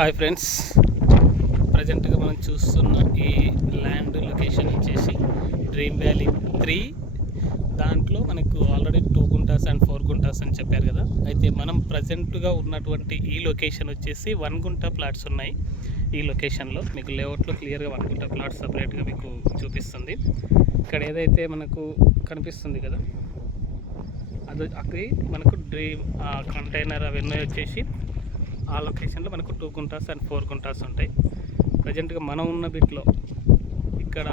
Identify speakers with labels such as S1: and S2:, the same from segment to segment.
S1: Hi friends. ప్రజెంట్గా మనం చూస్తున్న ఈ ల్యాండ్ లొకేషన్ వచ్చేసి డ్రీమ్ వ్యాలీ త్రీ. దాంట్లో మనకు already two guntas and four guntas అని చెప్పారు కదా. అయితే మనం ప్రజెంట్గా ఉన్నటువంటి ఈ లొకేషన్ వచ్చేసి వన్ గుంటా ప్లాట్స్ ఉన్నాయి ఈ లొకేషన్లో. మీకు లేఅవుట్లో క్లియర్గా వన్ గుంటా ప్లాట్స్ సపరేట్గా మీకు చూపిస్తుంది. ఇక్కడ ఏదైతే మనకు కనిపిస్తుంది కదా అది అక్కడ మనకు డ్రీమ్ కంటైనర్ అవన్నీ వచ్చేసి ఆ లొకేషన్లో మనకు two guntas and four guntas ఉంటాయి. ప్రజెంట్గా మనం ఉన్న బిట్లో ఇక్కడ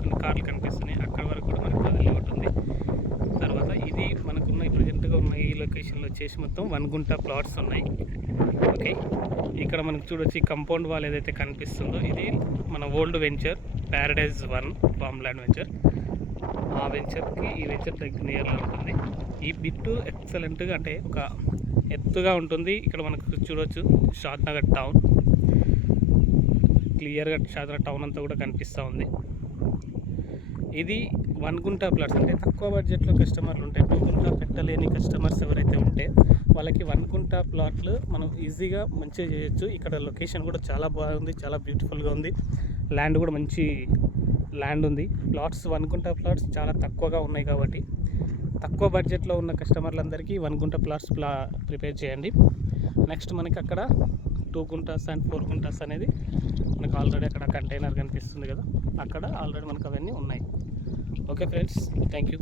S1: కొన్ని కార్లు కనిపిస్తున్నాయి. అక్కడ వరకు కూడా మనకు అది ఉంటుంది తర్వాత ఇది మనకున్న ఈ ప్రజెంట్గా ఉన్న ఈ లొకేషన్లో వచ్చేసి మొత్తం వన్ గుంట ప్లాట్స్ ఉన్నాయి. ఓకే? ఇక్కడ మనకు చూడొచ్చి కంపౌండ్ వాల్ ఏదైతే కనిపిస్తుందో ఇది మన old venture paradise one farm land venture ఆ వెంచర్కి ఈ వెంచర్ దగ్గర నియర్లో ఉంటుంది. ఈ బిట్టు ఎక్సలెంట్గా అంటే ఒక ఎత్తుగా ఉంటుంది. ఇక్కడ మనకు చూడవచ్చు షాద్నగర్ టౌన్. క్లియర్గా షాద్నగర్ టౌన్ అంతా కూడా కనిపిస్తూ ఉంది. ఇది వన్ గుంటా ప్లాట్స్ అంటే తక్కువ బడ్జెట్లో కస్టమర్లు ఉంటాయి టూ గుంటా పెట్టలేని కస్టమర్స్ ఎవరైతే ఉంటే వాళ్ళకి వన్ గుంటా ప్లాట్లు మనం ఈజీగా మంచిగా చేయొచ్చు. ఇక్కడ లొకేషన్ కూడా చాలా బాగుంది చాలా బ్యూటిఫుల్గా ఉంది. ల్యాండ్ కూడా మంచి ల్యాండ్ ఉంది. ప్లాట్స్ వన్ గుంటా ప్లాట్స్ చాలా తక్కువగా ఉన్నాయి కాబట్టి తక్కువ బడ్జెట్లో ఉన్న కస్టమర్లందరికీ వన్ గుంట ప్లాట్స్ ప్లా ప్రిపేర్ చేయండి. నెక్స్ట్ మనకి అక్కడ two guntas and four guntas అనేది మనకు ఆల్రెడీ అక్కడ కంటైనర్ కనిపిస్తుంది కదా అక్కడ ఆల్రెడీ మనకు అవన్నీ ఉన్నాయి. Okay friends thank you.